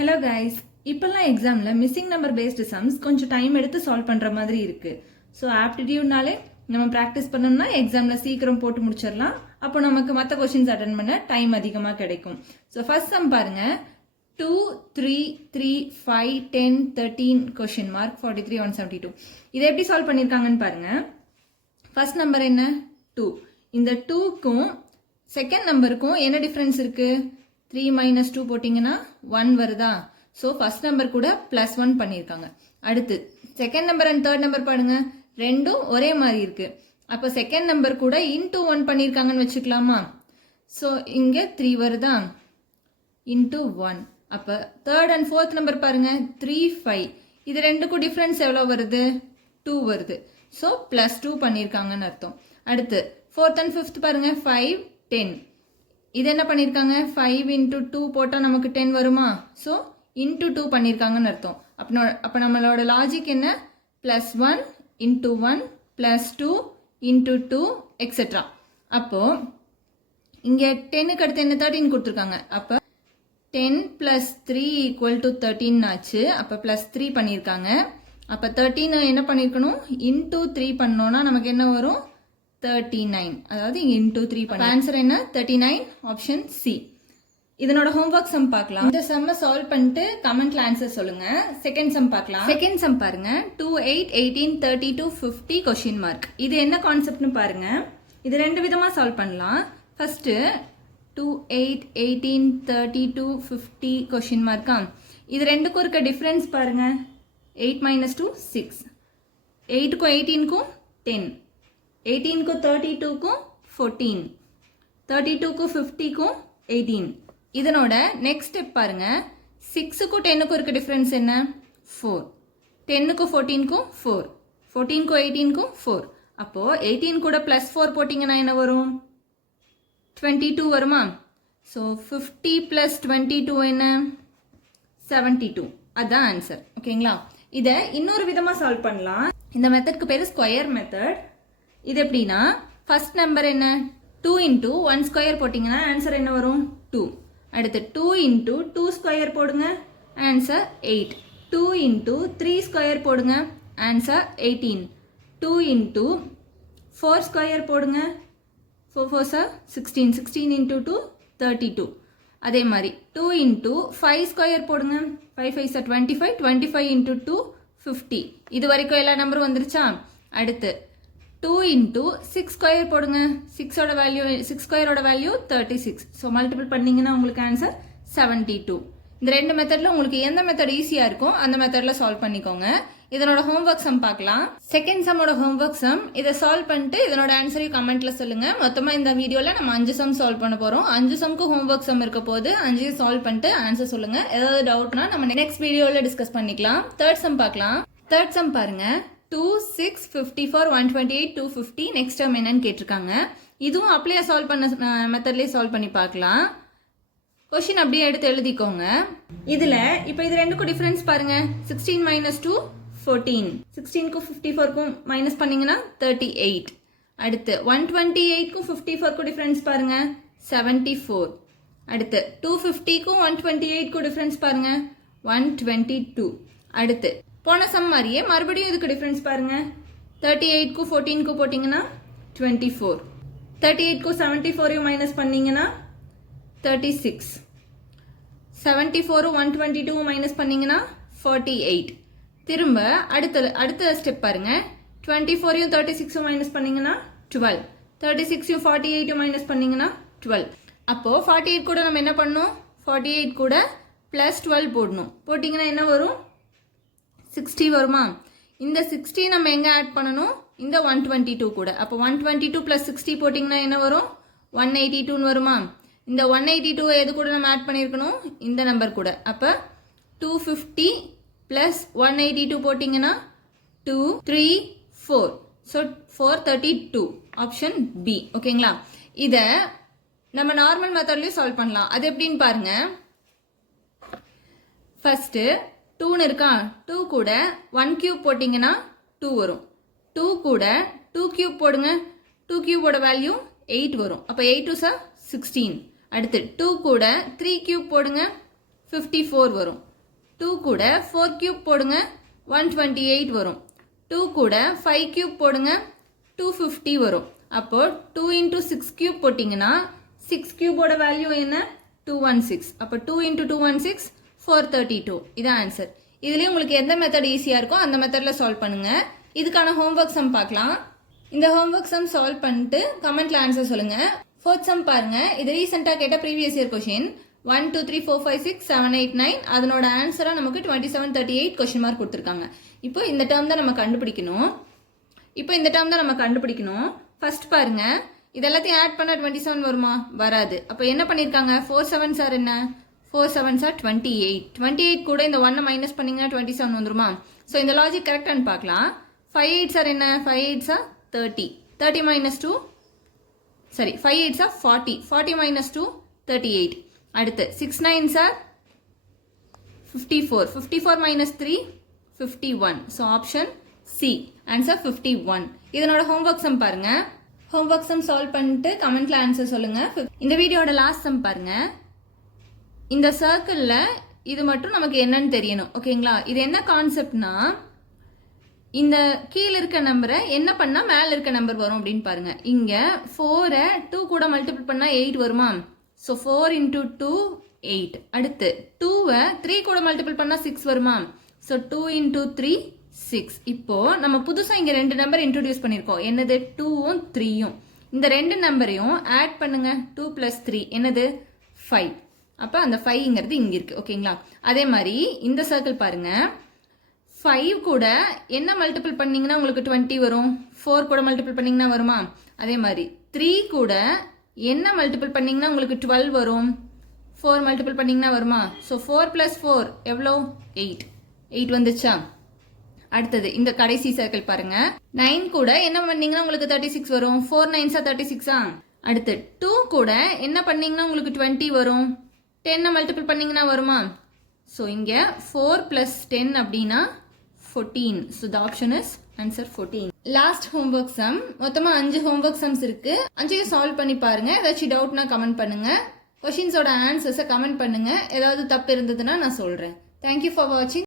Hello guys, இப்போல்லாம் எக்ஸாமில் missing number based sums கொஞ்சம் டைம் எடுத்து சால்வ் பண்ணுற மாதிரி இருக்குது. ஸோ ஆப்டிடியூட்னாலே நம்ம ப்ராக்டிஸ் பண்ணோம்னா எக்ஸாமில் சீக்கிரம் போட்டு முடிச்சிடலாம். அப்போ நமக்கு மற்ற கொஸ்டின்ஸ் அட்டன் பண்ண டைம் அதிகமாக கிடைக்கும். ஸோ ஃபர்ஸ்ட் சம் பாருங்க, 2, 3, 3, 5, 10, 13 கொஸ்டின் மார்க் 43, 172. இதை எப்படி சால்வ் பண்ணியிருக்காங்கன்னு பாருங்க. ஃபர்ஸ்ட் நம்பர் என்ன? 2. இந்த 2க்கும் செகண்ட் நம்பருக்கும் என்ன டிஃப்ரென்ஸ் இருக்குது? 3 - 2 போட்டிங்கன்னா 1 வருதா? ஸோ ஃபர்ஸ்ட் நம்பர் கூட +1 பண்ணியிருக்காங்க. அடுத்து second number and third number பாருங்க, ரெண்டும் ஒரே மாதிரி இருக்கு. அப்போ செகண்ட் நம்பர் கூட இன்டூ 1 பண்ணியிருக்காங்கன்னு வச்சுக்கலாமா? ஸோ இங்கே 3 வருதா? இன்டூ 1. அப்போ தேர்ட் அண்ட் ஃபோர்த் நம்பர் பாருங்க, 3, 5. இது ரெண்டுக்கும் டிஃப்ரென்ஸ் எவ்வளோ வருது? 2 வருது. ஸோ +2 பண்ணியிருக்காங்கன்னு அர்த்தம். அடுத்து ஃபோர்த் அண்ட் ஃபிஃப்த் பாருங்க, 5, 10. இது என்ன பண்ணியிருக்காங்க? 5 × 2 போட்டால் நமக்கு 10 வருமா? ஸோ இன்டூ 2 பண்ணியிருக்காங்கன்னு அர்த்தம். அப்போ நம்மளோட லாஜிக் என்ன? +1 × 1 +2 × 2 எக்ஸெட்ரா. அப்போ இங்கே 10க்கு அடுத்து என்ன 13 கொடுத்துருக்காங்க. அப்போ 10 + 3 = 13 ஆச்சு. அப்போ +3 பண்ணியிருக்காங்க. அப்போ 13 என்ன பண்ணியிருக்கணும்? இன்டூ 3 பண்ணோன்னா நமக்கு என்ன வரும்? 39. அதாவது இங்கே இன்டூ 3 பண்ணி ஆன்சர் என்ன? 39, ஆப்ஷன் சி. இதனோட ஹோம்ஒர்க் சம் பார்க்கலாம். இந்த சம்மை சால்வ் பண்ணிட்டு கமெண்ட்ல ஆன்சர் சொல்லுங்க. செகண்ட் சம் பார்க்கலாம். செகண்ட் சம் பாருங்க, 2, 8, 18, 32, 50 கொஸ்டின் மார்க். இது என்ன கான்செப்ட்னு பாருங்க. இது ரெண்டு விதமா சால்வ் பண்ணலாம். ஃபர்ஸ்ட் 2, 8, 18, 32, 50 கொஸ்டின் மார்க்கா. இது ரெண்டுக்கும் இருக்க டிஃபரன்ஸ் பாருங்க. 8 - 2 6. 8க்கும் 18க்கும் 10. 18க்கும் 32க்கும் 14. 32க்கும் 50க்கும் 18. இதனோட நெக்ஸ்ட் ஸ்டெப் பாருங்க. 6க்கும் 10க்கும் இருக்க டிஃபரன்ஸ் என்ன? 4. 10க்கும் 14க்கும் 4. 14க்கும் 18க்கும் 4. அப்போ 18 கூட +4 போட்டிங்கன்னா என்ன வரும்? 22 வருமா? ஸோ 50 + 22 என்ன? 72. அதுதான் ஆன்சர். ஓகேங்களா? இதை இன்னொரு விதமாக சால்வ் பண்ணலாம். இந்த மெத்தட்க்கு பேர் ஸ்கொயர் மெத்தட். இது எப்படின்னா, ஃபர்ஸ்ட் நம்பர் என்ன? 2 × 1² போட்டிங்கன்னா ஆன்சர் என்ன வரும்? 2. அடுத்து 2 × 2² போடுங்க, ஆன்சர் 8. 2 × 3² போடுங்க, ஆன்சர் 18. 2 × 4² போடுங்க, 4 4s are 16. 16 × 2 32. அதே மாதிரி 2 × 5² போடுங்க, 5 5s are 25. 25 × 2 50. இது வரைக்கும் எல்லா நம்பரும் வந்துருச்சா? அடுத்து 2 × 6² போடுங்க, 6 வேல்யூ 6² வேல்யூ 36. ஸோ மல்டிபிள் பண்ணீங்கன்னா உங்களுக்கு ஆன்சர் 72. இந்த ரெண்டு மெத்தட்ல உங்களுக்கு எந்த மெத்தட் ஈஸியா இருக்கும் அந்த மெத்தட்ல சால்வ் பண்ணிக்கோங்க. இதனோட ஹோம்ஒர்க் சம் பார்க்கலாம். செகண்ட் சம்மோட ஹோம்ஒர்க் சம். இதை சால்வ் பண்ணிட்டு இதனோட ஆன்சரையும் கமெண்ட்ல சொல்லுங்க. மொத்தமா இந்த வீடியோல நம்ம 5 சம் சால்வ் பண்ண போறோம். 5 சம்க்கு ஹோம்ஒர்க் சம் இருக்க போது 5 சால்வ் பண்ணிட்டு ஆன்சர் சொல்லுங்க. ஏதாவது டவுட்னா நம்ம நெக்ஸ்ட் வீடியோல டிஸ்கஸ் பண்ணிக்கலாம். தேர்ட் சம் பார்க்கலாம். தேர்ட் சம் பாருங்க, 2, 6, 54, 128, 250. நெக்ஸ்ட் டேர்ம் என்னன்னு கேட்டிருக்காங்க. இதுவும் அப்படியே சால்வ் பண்ண மெத்தட்லேயே சால்வ் பண்ணி பார்க்கலாம். கொஸ்டின் அப்படியே எடுத்து எழுதிக்கோங்க. இதில் இப்போ இது ரெண்டுக்கும் டிஃப்ரென்ஸ் பாருங்க. 16 - 2 14. 16க்கும் 54க்கும் மைனஸ் பண்ணிங்கன்னா 38. அடுத்து 128க்கும் 54க்கும் டிஃப்ரென்ஸ் பாருங்க, 74. அடுத்து 250க்கும் 128க்கும் டிஃப்ரென்ஸ் பாருங்க, 122. அடுத்து போன சம் மாதிரியே மறுபடியும் இதுக்கு டிஃபரன்ஸ் பாருங்க. 38க்கும் 14க்கும் போட்டிங்கன்னா 24. 38க்கும் 74 மைனஸ் பண்ணீங்கன்னா 36. 74 122 மைனஸ் பண்ணீங்கன்னா 48. திரும்ப அடுத்த ஸ்டெப் பாருங்க. 24 36 மைனஸ் பண்ணீங்கன்னா 12. 36 48 மைனஸ் பண்ணீங்கன்னா 12. அப்போ 48 கூட நம்ம என்ன பண்ணணும்? 48 கூட +12 போடணும். போட்டிங்கன்னா என்ன வரும்? 60 வருமா? இந்த 60 நம்ம எங்க ஆட் பண்ணணும்? இந்த 122 கூட. அப்போ 122 + 60 போட்டிங்கன்னா என்ன வரும்? 182 வருமா? இந்த 182 எது கூட நம்ம ஆட் பண்ணியிருக்கணும்? இந்த நம்பர் கூட. அப்போ 250 + 182 போட்டிங்கன்னா 2 3 4. So 432, option B. ஓகேங்களா? இதை நம்ம நார்மல் மெத்தட்லேயும் சால்வ் பண்ணலாம். அது எப்படின்னு பாருங்க. ஃபர்ஸ்ட் 2 இருக்கா? 2 கூட 1³ போட்டிங்கன்னா 2 வரும். 2 கூட 2³ போடுங்க, 2³ வேல்யூ 8 வரும். அப்போ 8 2s are 16. அடுத்து 2 கூட 3³ போடுங்க, 54 வரும். 2 கூட 4 கியூப் போடுங்க 128 வரும். 2 கூட 5 கியூப் போடுங்க 250 வரும். அப்போ 2 into 6 கியூப் போட்டிங்கன்னா 6 கியூபோட வேல்யூ என்ன 216. அப்போ 2 into 216 432. இதான் ஆன்சர். இதுலேயும் உங்களுக்கு எந்த மெத்தட் ஈஸியாக இருக்கோ அந்த மெத்தடில் சால்வ் பண்ணுங்க. இதுக்கான ஹோம்ஒர்க் சம் பார்க்கலாம். இந்த ஹோம்ஒர்க் சம் சால்வ் பண்ணிட்டு கமெண்ட்ல ஆன்சர் சொல்லுங்க. ஃபோர்த் சம் பாருங்க. இது ரீசெண்டாக கேட்ட ப்ரீவியஸ் இயர் கொஷின் 1 2 3 4 5 6 7 8 9. அதனோட ஆன்சராக நமக்கு 27 38 கொஷின் மார்க் கொடுத்துருக்காங்க. இப்போ இந்த டேர்ம் தான் நம்ம கண்டுபிடிக்கணும். ஃபர்ஸ்ட் பாருங்க, இது எல்லாத்தையும் ஆட் பண்ண 27 வருமா? வராது. அப்போ என்ன பண்ணியிருக்காங்க? 4 7s ஆர் என்ன? 4 7s ஆர் 28. 28 கூட இந்த 1 மைனஸ் பண்ணீங்கன்னா 27 வந்துருமா? ஸோ இந்த லாஜிக் கரெக்டானு பார்க்கலாம். 5 8s ஆர் என்ன? 5 8s R 30. 30 minus 2, sorry, 5 8s are 40. 40 minus 2, 38. அடுத்து 6 9s are 54. 54 minus 3, 51. So option C, answer 51. இதனோட homework sum பாருங்க. homework sum solve பண்ணிட்டு கமெண்ட்ல ஆன்சர் சொல்லுங்க. இந்த வீடியோட லாஸ்ட் சம் பாருங்க. இந்த சர்க்கிள்ல இது மட்டும் நமக்கு என்னன்னு தெரியணும். ஓகேங்களா? இது என்ன கான்செப்ட்னா, இந்த கீழே இருக்க நம்பரை என்ன பண்ணால் மேலே இருக்க நம்பர் வரும் அப்படின்னு பாருங்க. இங்கே 4-ஐ 2 கூட மல்டிபிள் பண்ணால் 8 வருமா? So 4 into 2 8. அடுத்து 2-ஐ 3 கூட மல்டிபிள் பண்ணால் 6 வருமா? So 2 into 3 6. இப்போ நம்ம புதுசாக இங்கே 2 நம்பர் இன்ட்ரோடியூஸ் பண்ணியிருக்கோம். என்னது? 2ம் 3யும். இந்த 2 நம்பரையும் ஆட் பண்ணுங்க. 2 + 3 என்னது? 5. அப்போ அந்த 5ங்கிறது இங்கே இருக்கு. ஓகேங்களா? அதே மாதிரி இந்த சர்க்கிள் பாருங்க. 5 கூட என்ன மல்டிபிள் பண்ணீங்கன்னா உங்களுக்கு 20 வரும். 4 கூட மல்டிபிள் பண்ணீங்கன்னா வருமா? அதே மாதிரி 3 கூட என்ன மல்டிபிள் பண்ணீங்கன்னா உங்களுக்கு 12 வரும். 4 மல்டிபிள் பண்ணீங்கன்னா வருமா? ஸோ 4 + 4 எவ்வளோ? 8. 8 வந்துச்சா? அடுத்தது இந்த கடைசி சர்க்கிள் பாருங்க. 9 கூட என்ன பண்ணீங்கன்னா உங்களுக்கு 36 வரும். 4 9s are 36. அடுத்து 2 கூட என்ன பண்ணீங்கன்னா உங்களுக்கு 20 வரும். 10 மல்டிபிள் பண்ணீங்கன்னா வருமா? ஸோ இங்கே 4 + 10 அப்படின்னா 14. So the option is answer 14. Last homework sum. மொத்தமா 5 homework sums இருக்கு. 5ஐயும் சால்வ் பண்ணி பாருங்க. ஏதாச்சும் டவுட்னா கமெண்ட் பண்ணுங்க. கொஷின்ஸோட ஆன்சர்ஸை கமெண்ட் பண்ணுங்க. ஏதாவது தப்பு இருந்ததுன்னா நான் சொல்றேன். Thank you for watching.